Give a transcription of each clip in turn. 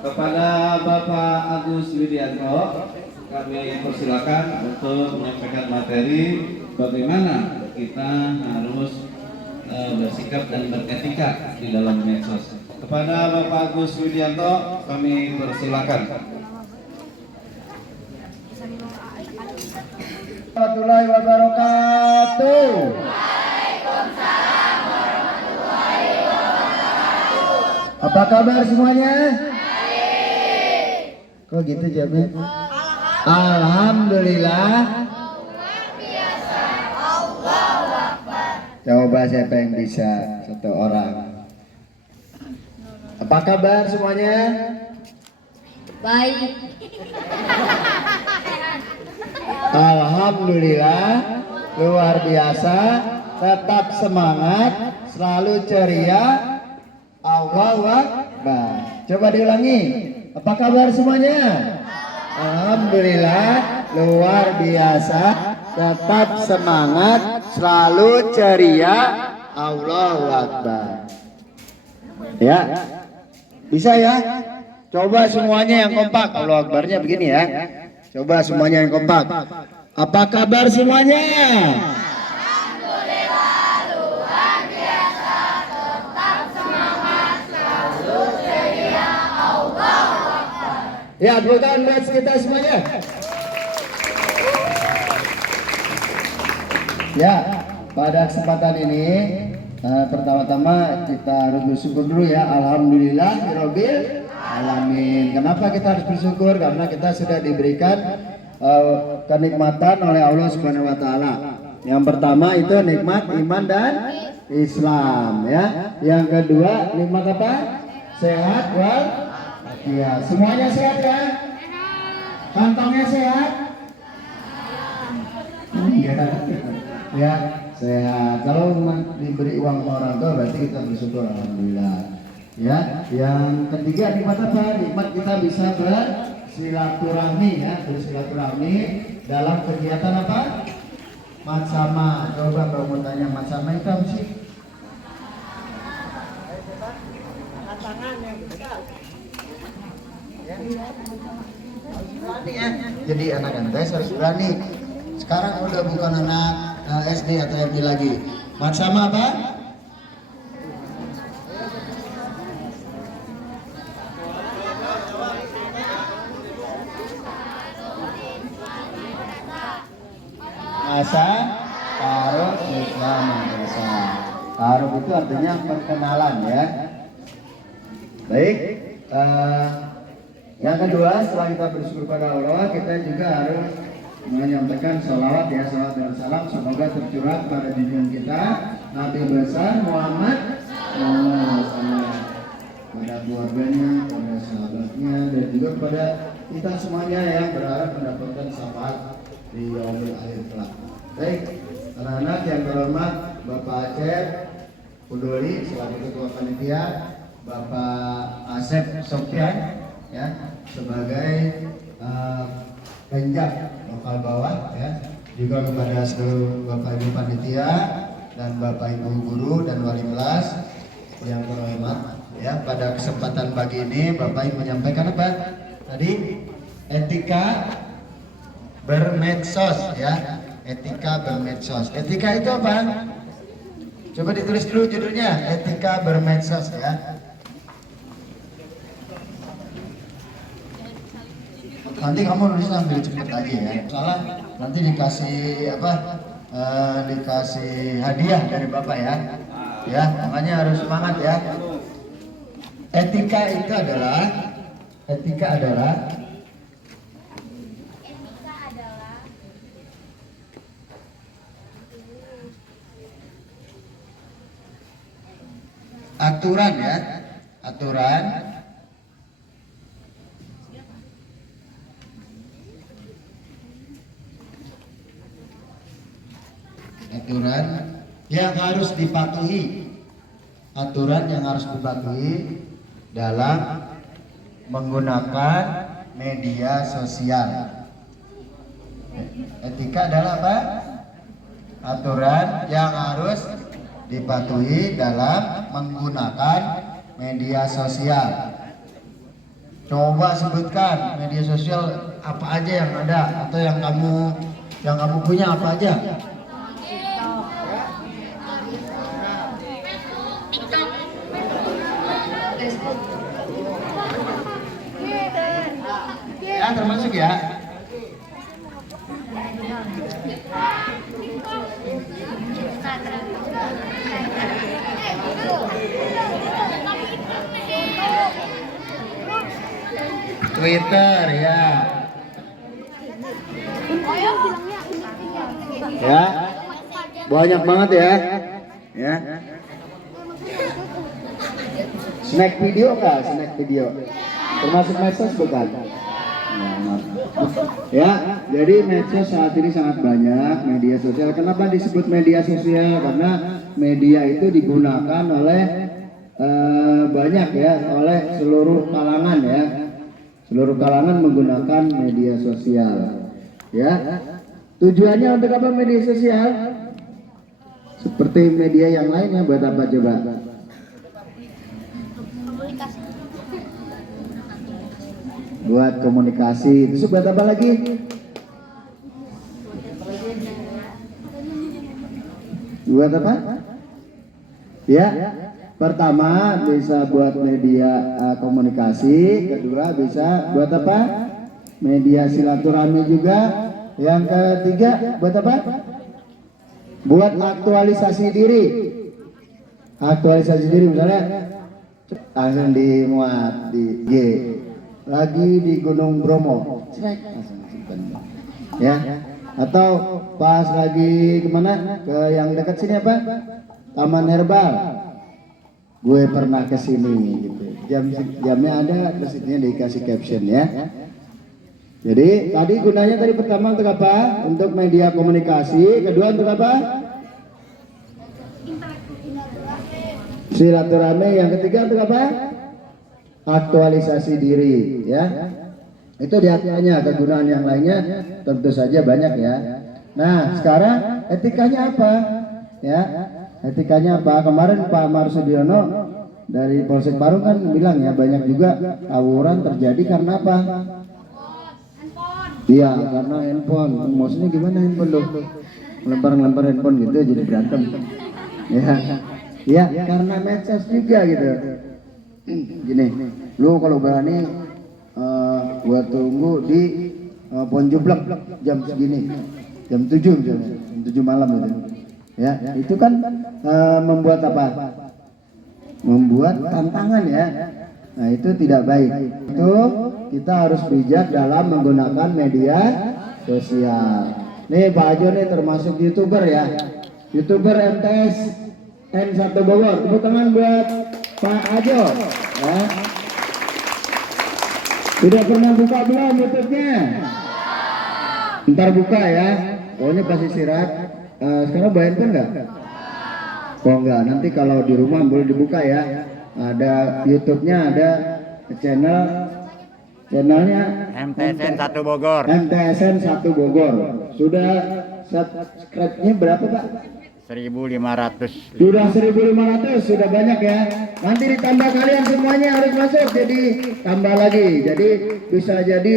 Kepada Bapak Agus Widianto, kami persilakan untuk menyampaikan materi bagaimana kita harus bersikap dan beretika di dalam medsos. Kepada Bapak Agus Widianto, kami persilakan. Warahmatullahi wabarakatuh. Waalaikumsalam warahmatullahi wabarakatuh. Apa kabar semuanya? Baik. Kok gitu jawabnya? Alhamdulillah. Luar biasa. Allahu Akbar. Coba siapa yang bisa satu orang? Apa kabar semuanya? Baik. Alhamdulillah, luar biasa, tetap semangat, selalu ceria. Allahu Akbar. Coba diulangi. Apa kabar semuanya? Alhamdulillah, luar biasa, tetap semangat, selalu ceria. Allahu Akbar. Ya, bisa ya? Coba semuanya yang kompak. Allahu Akbarnya begini ya. Coba semuanya yang kompak. Apa kabar semuanya? Alhamdulillah luar biasa. Tetap semangat, selalu ceria. Allahu Akbar. Ya, tepuk buat kita semuanya. Ya, pada kesempatan ini pertama-tama kita harus bersyukur dulu ya. Alhamdulillahirabbil alamin. Kenapa kita harus bersyukur? Karena kita sudah diberikan kenikmatan oleh Allah Subhanahu wa taala. Yang pertama itu nikmat iman dan Islam ya. Yang kedua nikmat apa? Sehat wal ya. Semuanya sehat ya? Kantongnya sehat? Iya. Ya, sehat. Kalau diberi uang sama orang tua berarti kita bersyukur alhamdulillah. Ya, yang ketiga nikmat apa? Nikmat kita bisa bersilaturahmi ya, bersilaturahmi dalam kegiatan apa? Matsama. Coba kalau mau tanya matsama itu apa sih? Jadi anak-anak harus berani. Sekarang udah bukan anak SD atau MD lagi. Matsama apa? Masa taruh Islam Indonesia. Taruh itu artinya perkenalan ya. Baik. Yang kedua, setelah kita bersyukur pada Allah, kita juga harus menyampaikan sholawat ya, sholawat dan salam semoga tercurah pada junjungan kita Nabi besar Muhammad SAW, pada keluarganya, pada sahabatnya, dan juga kepada kita semuanya yang berharap mendapatkan syafaat di yaumil akhir kelak. Baik, anak-anak yang terhormat Bapak Acep Kudoli selaku ketua panitia, Bapak Asep Sofyan ya sebagai penjak lokal bawah ya, juga kepada seluruh Bapak Ibu panitia dan Bapak Ibu guru dan wali kelas yang terhormat ya. Pada kesempatan pagi ini Bapak Ibu menyampaikan apa tadi? Etika bermedsos ya, etika bermedsos. Etika itu apa? Coba ditulis dulu judulnya, etika bermedsos ya. Nanti kamu nulis ambil cepet aja ya. Salah nanti dikasih apa? Dikasih hadiah dari Bapak ya. Ya, makanya harus semangat ya. Etika adalah aturan ya, aturan yang harus dipatuhi, dalam menggunakan media sosial. Etika adalah apa? Aturan yang harus dipatuhi dalam menggunakan media sosial. Coba sebutkan media sosial apa aja yang ada atau yang kamu punya apa aja? Ya termasuk ya. Twitter ya. Ya. Banyak banget ya. Ya. Snack video enggak? Snack video. Termasuk medsos bukan? Ya, jadi medsos saat ini sangat banyak media sosial. Kenapa disebut media sosial? Karena media itu digunakan oleh banyak ya, oleh seluruh kalangan ya. Seluruh kalangan menggunakan media sosial. Ya. Tujuannya untuk apa media sosial? Seperti media yang lainnya buat apa coba? Buat komunikasi. Terus buat apa lagi? Buat apa? Ya, pertama bisa buat media komunikasi, kedua bisa buat apa? Media silaturahmi juga. Yang ketiga buat apa? Buat aktualisasi diri. Aktualisasi diri misalnya langsung dimuat di G. Lagi di Gunung Bromo, ya, atau pas lagi kemana? Ke yang dekat sini apa? Taman Herbal. Gue pernah ke sini, gitu. Jamnya ada, terus ini dikasih caption ya. Jadi tadi gunanya tadi pertama untuk apa? Untuk media komunikasi. Kedua untuk apa? Silaturahmi. Yang ketiga untuk apa? Aktualisasi diri ya. Itu diantaranya. Kegunaan yang lainnya tentu saja banyak ya. Nah sekarang etikanya apa ya? Etikanya apa? Kemarin Pak Marsudiono dari Polsek Parung kan bilang ya, banyak juga tawuran terjadi karena apa? Iya, karena handphone. Maksudnya gimana handphone loh? Lempar-lempar handphone gitu jadi berantem. Ya. Ya, karena medsos juga gitu. Gini, lu kalau berani gua tunggu di Ponjublek jam segini, jam 7 misalnya, jam 7 malam gitu. Ya, itu kan membuat apa? Membuat tantangan ya. Nah, itu tidak baik. Itu kita harus bijak dalam menggunakan media sosial. Nih Pak Ajo nih termasuk YouTuber ya. YouTuber MTS N1 Bogor. Tepuk tangan buat Pak Ajo. Ya. Sudah pernah buka belum YouTube-nya? Ntar buka ya. Oh ini pasti istirahat. Sekarang bayar pun enggak? Oh enggak, nanti kalau di rumah boleh dibuka ya. Ada YouTube-nya, ada channelnya MTSN 1 Bogor. MTSN 1 Bogor. Sudah subscribe-nya berapa Pak? 1.500. Sudah 1.500, sudah banyak ya. Nanti ditambah kalian semuanya harus masuk, jadi tambah lagi. Jadi bisa jadi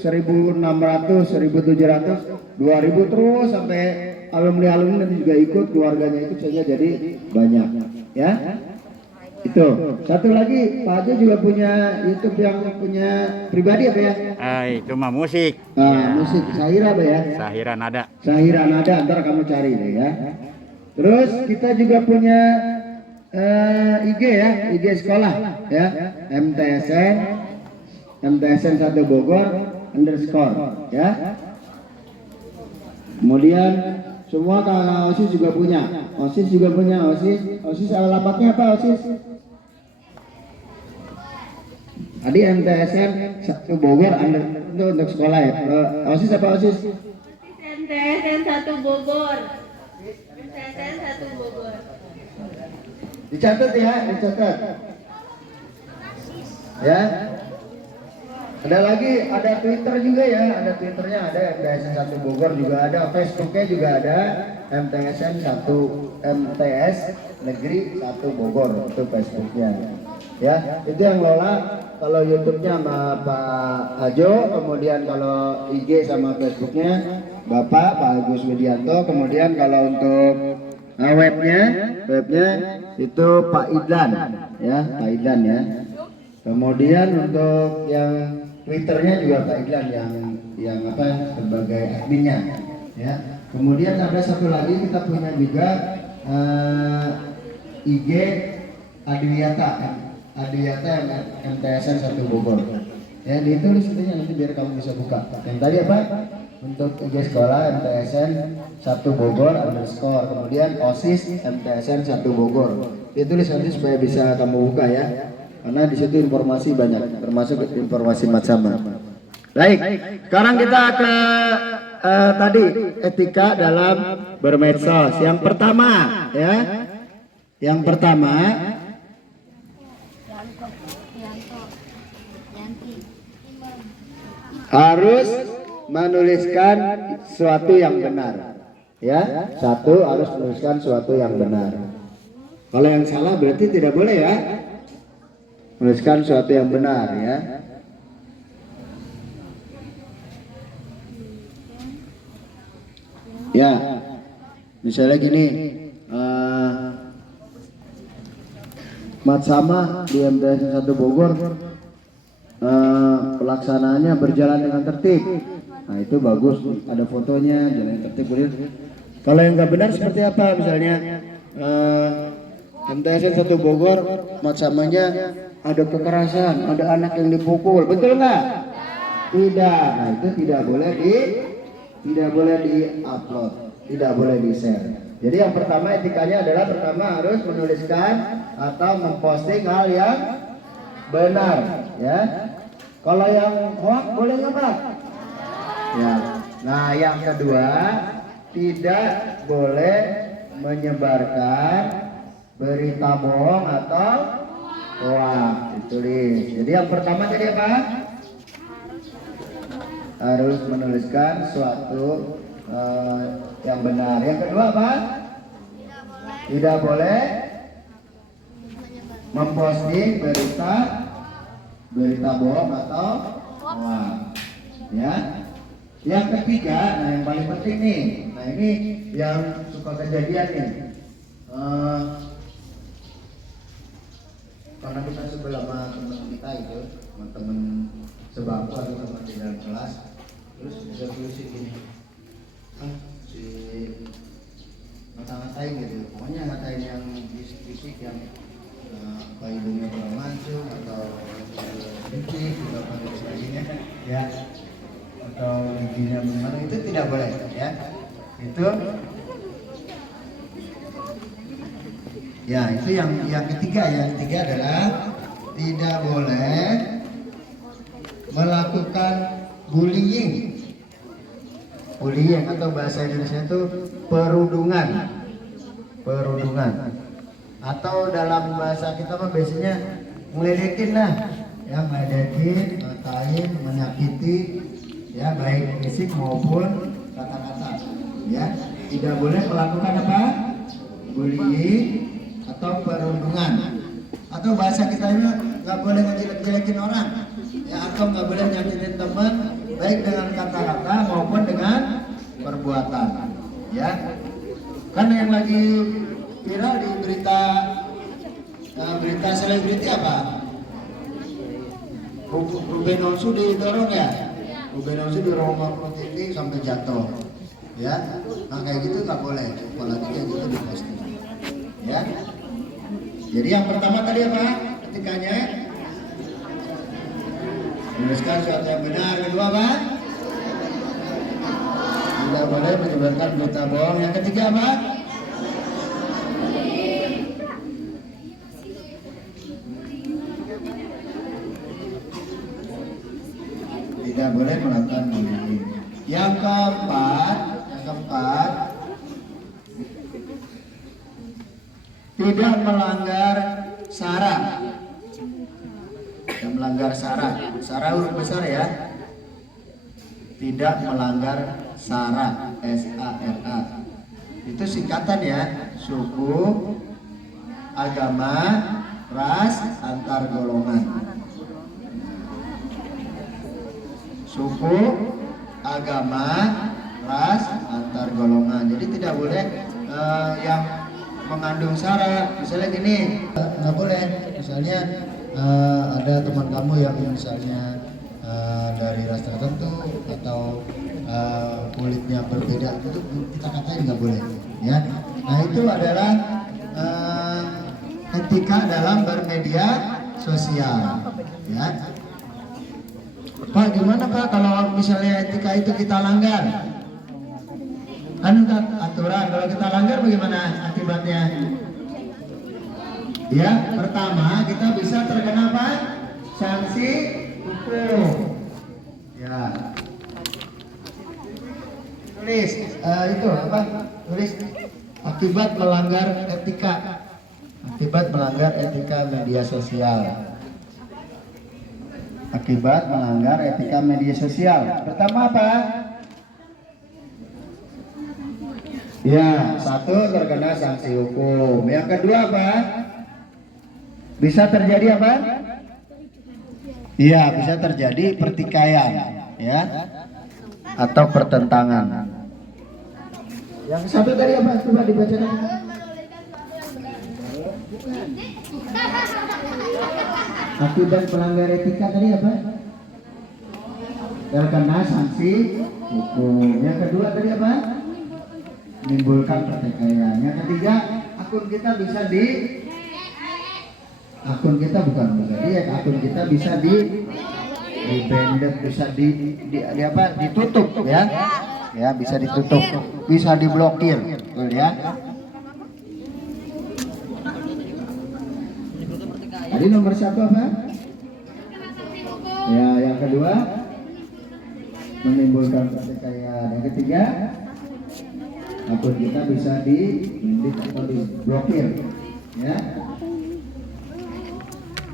1.600, 1.700, 2.000 terus sampai alumni-alumni nanti juga ikut, keluarganya ikut saja jadi banyak ya. Itu. Satu lagi, Pak Ajo juga punya YouTube yang punya pribadi apa ya? Itu mah musik. Musik Sahira apa ya? Sahira Nada. Sahira Nada, ntar kamu cari deh ya. Terus kita juga punya IG ya, IG sekolah ya, MTSN 1 Bogor _ ya. Kemudian semua kakak OSIS juga punya, OSIS alamatnya apa OSIS? Tadi MTSN 1 Bogor itu untuk sekolah ya. OSIS apa OSIS? MTSN 1 Bogor. MTSN 1 Bogor. Dicatat ya, dicatat. Ya. Ada lagi, ada Twitter juga ya, ada Twitternya, ada MTSN 1 Bogor juga ada, Facebooknya juga ada, MTSN 1 MTS Negeri 1 Bogor itu Facebooknya. Ya, itu yang lola kalau YouTube-nya sama Pak Ajo, kemudian kalau IG sama Facebook-nya Bapak Pak Agus Widianto, kemudian kalau untuk webnya itu Pak Idlan ya, Pak Idlan ya. Kemudian untuk yang Twitternya juga Pak Idlan yang apa sebagai adminnya ya. Kemudian ada satu lagi kita punya juga IG Adiwiyata MTSN 1 Bogor. Ya ditulis intinya nanti biar kamu bisa buka. Yang tadi apa? Untuk IG sekolah MTSN 1 Bogor _ kemudian OSIS MTSN 1 Bogor. Ditulis nanti supaya bisa kamu buka ya. Karena di situ informasi banyak, termasuk informasi macam. Baik, sekarang kita ke tadi etika dalam bermedsos. Yang pertama ya. Yang pertama harus menuliskan sesuatu yang benar. Ya, satu harus menuliskan sesuatu yang benar. Kalau yang salah berarti tidak boleh ya. Menuliskan sesuatu yang benar ya. Ya, misalnya gini, Matsama di MTSN 1 Bogor pelaksanaannya berjalan dengan tertib. Nah itu bagus, ada fotonya jalan tertib. Kalau yang nggak benar seperti apa? Misalnya MTSN 1 Bogor Matsamanya ada kekerasan, ada anak yang dipukul, betul nggak? Tidak. Nah itu tidak boleh di-upload, tidak boleh di-share. Jadi yang pertama etikanya adalah pertama harus menuliskan atau memposting hal yang benar, ya. Kalau yang hoax boleh nggak Pak? Ya. Nah yang kedua tidak boleh menyebarkan berita bohong atau hoax. Ditulis. Jadi yang pertama tadi apa? Harus menuliskan suatu yang benar. Yang kedua apa? Tidak boleh memposting berita bohong atau hoax. Ya. Yang ketiga, nah yang paling penting nih. Nah ini yang suka kejadian nih. Karena kita sebelah sama teman kita itu, teman sebangku atau teman di dalam kelas, terus bisa tulis gini. Si ngata-ngatain gitu, pokoknya ngatain yang fisik yang hidungnya kurang mancung atau dikit atau apa sebagainya ya, atau giginya bagaimana, itu tidak boleh ya. Itu ya, itu yang ketiga. Yang ketiga adalah tidak boleh melakukan bullying atau bahasa Indonesia itu perundungan atau dalam bahasa kita mah biasanya ngeledekin lah ya, ngeledekin, ngatain, menyakiti ya, baik fisik maupun kata-kata ya. Tidak boleh melakukan apa? Bullying atau perundungan, atau bahasa kita ini nggak boleh ngejelek-jelekin orang ya, atau nggak boleh nyakitin teman baik dengan kata-kata maupun dengan perbuatan ya. Kan yang lagi viral di berita selebriti apa? Ruben Onsu didorong ya, Ruben Onsu didorong sama TV sampai jatuh ya. Nah kayak gitu nggak boleh, apalagi kayak gitu diposting ya. Jadi yang pertama tadi apa? Etikanya menuliskan sesuatu yang benar. Kedua apa? Tidak boleh menyebarkan berita bohong. Yang ketiga apa? Tidak boleh melakukan bullying. Yang keempat tidak melanggar syarat. Tidak melanggar syarat. Syarat huruf besar ya. Tidak melanggar syarat, SARA. Itu singkatan ya. Suku, agama, ras, antar golongan. suku, agama, ras, antar golongan. Jadi tidak boleh yang mengandung sara. Misalnya gini, nggak boleh. Misalnya ada teman kamu yang misalnya dari ras tertentu atau kulitnya berbeda, itu kita katain nggak boleh, ya. Nah itu adalah etika dalam bermedia sosial, ya. Pak, gimana Pak kalau misalnya etika itu kita langgar? Kan aturan, kalau kita langgar bagaimana akibatnya? Ya, pertama kita bisa terkena apa? Sanksi hukum. Ya. Tulis itu apa? Tulis akibat melanggar etika. Akibat melanggar etika media sosial. Akibat melanggar etika media sosial. Pertama apa? Ya, satu terkena sanksi hukum. Yang kedua apa? Bisa terjadi apa? Iya, bisa terjadi pertikaian, ya, atau pertentangan. Yang satu tadi apa? Coba dibacakan. Akibat pelanggar etika tadi apa? Terkena sanksi hukum. Yang kedua tadi apa? Menimbulkan pertikaian. Yang ketiga, akun kita bisa di akun kita bisa di-banded, bisa di apa? Ditutup, ya. Ya, bisa ditutup, bisa diblokir, betul ya. Tadi nomor satu apa? Ya, yang kedua menimbulkan pertikaian. Yang ketiga, akun kita bisa diblokir, ya.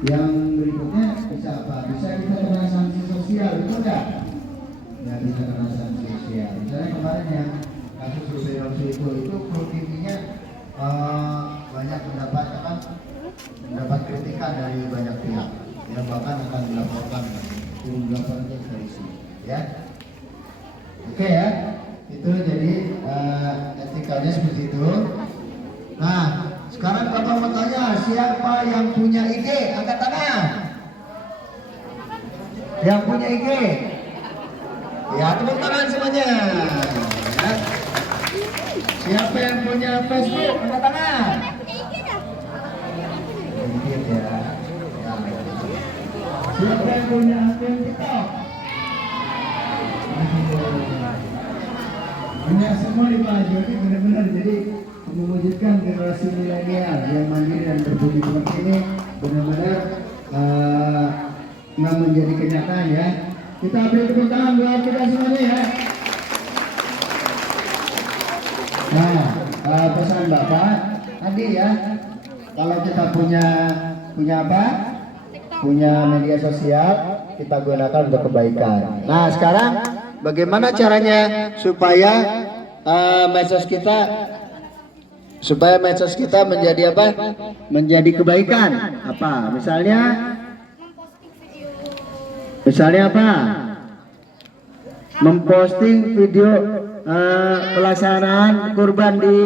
Yang berikutnya bisa apa? Bisa kita kena sanksi sosial, betul nggak? Ya, bisa kena sanksi sosial. Misalnya kemarin yang kasus Susilo itu TV-nya banyak mendapat kritikan dari banyak pihak, ya, bahkan akan dilaporkan ke polisi, ya. Oke ya, itu jadi etikanya seperti itu. Nah, sekarang Bapak mau tanya, siapa yang punya ide? Angkat tangan. Yang punya ide? Ya, tepuk tangan semuanya. Ya. Siapa yang punya Facebook? Angkat tangan. Sedikit ya. Siapa yang punya akun TikTok? Punya semua nih Pak. Jadi benar-benar jadi mewujudkan generasi milenial yang mandiri dan berbudi pekerti ini benar-benar menjadi kenyataan, ya. Kita beri tepuk tangan buat kita semuanya, ya. Nah, pesan Bapak tadi, ya, kalau kita punya apa? Punya media sosial, kita gunakan untuk kebaikan. Nah, sekarang bagaimana caranya supaya medsos kita menjadi apa? Menjadi kebaikan. Apa? Misalnya apa? Memposting video pelaksanaan kurban di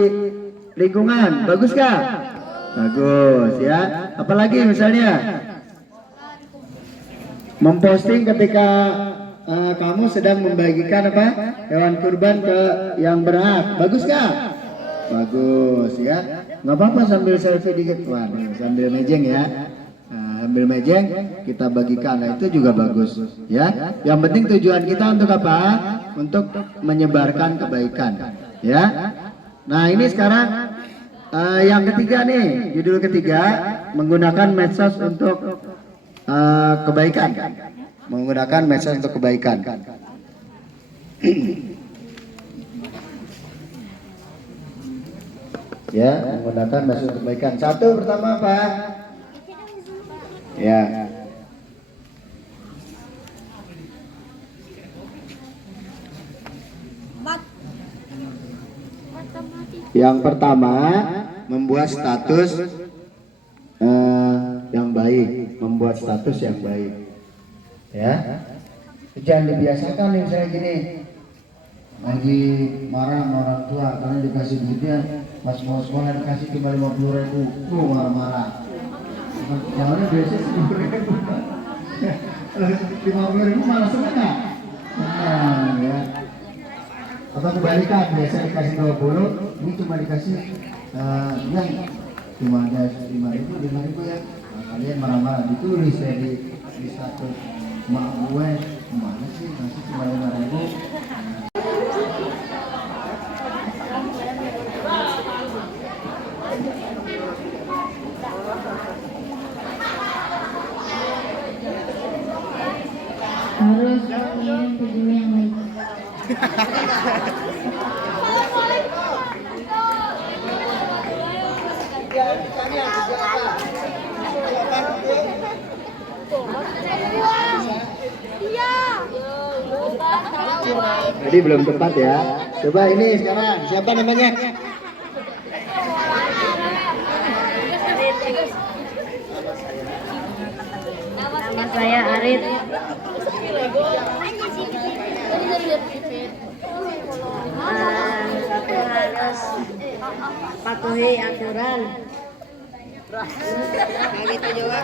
lingkungan. Bagus kah? Bagus, ya. Apalagi misalnya memposting ketika kamu sedang membagikan apa? Hewan kurban ke yang berhak. Bagus kah? Bagus, ya. Nggak apa-apa sambil selfie dikit, waduh, sambil mejeng, ya. Nah, sambil mejeng kita bagikan, nah, itu juga bagus, ya. Yang penting tujuan kita untuk apa? Untuk menyebarkan kebaikan, ya. Nah, ini sekarang yang ketiga nih, judul ketiga, menggunakan medsos untuk kebaikan. Menggunakan medsos untuk kebaikan. Ya, menggunakan medsos untuk kebaikan. Satu, pertama apa? Ya. Yang pertama, membuat status yang baik, membuat status yang baik. Ya. Jangan dibiasakan nih misalnya gini, lagi marah sama orang tua karena dikasih duitnya pas mau sekolah dikasih cuma 50.000, marah-marah. Soalnya biasanya 10.000, 50.000 malah seneng nggak? Senang ya. Atau kebalikan, biasa dikasih 20, ini cuma dikasih yang cuma ada 5.000 ya. Nah, kalian marah-marah ditulis ya di status mak gue, mana sih ngasih cuma 5.000. Harus mengirim video yang baik. Jadi belum tepat ya. Coba ini sekarang siapa namanya? Nama saya Arit. Satu harus patuhi aturan. Nah, gitu juga.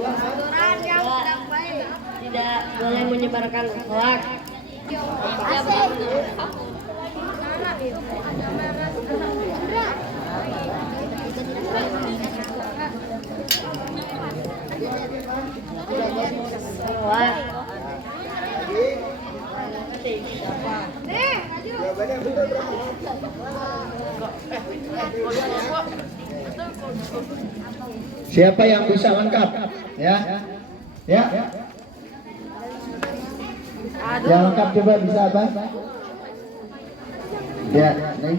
Aturan yang baik. Tidak boleh menyebarkan hoax. Hoax. Siapa yang bisa lengkap? Ya. Ya. Yang lengkap coba bisa apa? Ya, nih.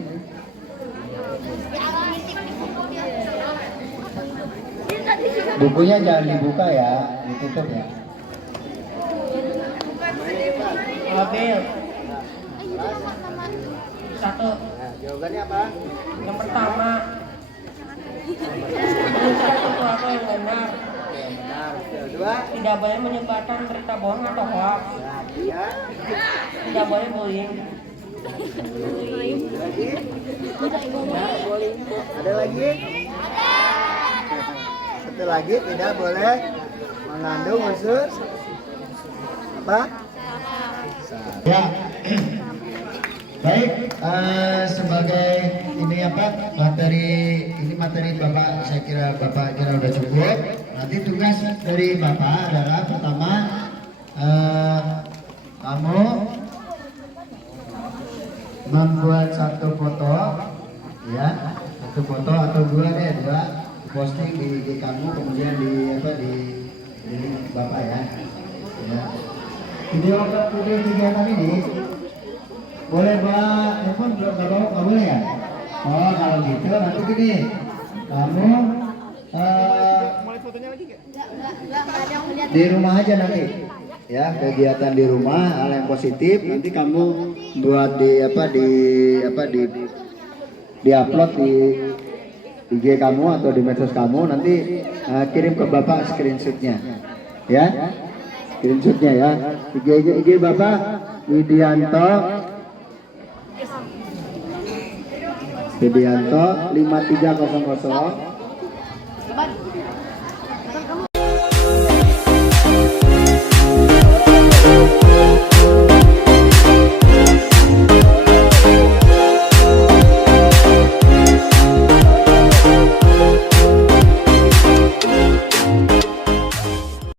Bukunya jangan dibuka ya, ditutup ya. Mobil. Satu. Jawabannya apa? Yang pertama. Menuliskan sesuatu yang benar. Dua. Tidak boleh menyebarkan berita bohong atau hoax. Tiga. Tidak boleh bullying. Ada lagi? Satu lagi, tidak boleh mengandung unsur apa? Ya. Baik, sebagai ini apa materi Bapak, saya kira Bapak udah cukup. Nanti tugas dari Bapak adalah pertama kamu membuat satu foto, ya, satu foto atau dua posting di IG kamu, kemudian di Bapak ya. Video kegiatan ini boleh bawa handphone, nggak boleh ya? Oh, kalau gitu nanti gini, kamu di rumah aja nanti, ya, kegiatan di rumah, hal yang positif. Nanti kamu buat di upload di IG kamu atau di medsos kamu. Nanti kirim ke Bapak screenshotnya, ya, screenshotnya ya. IG Bapak Widianto 5300.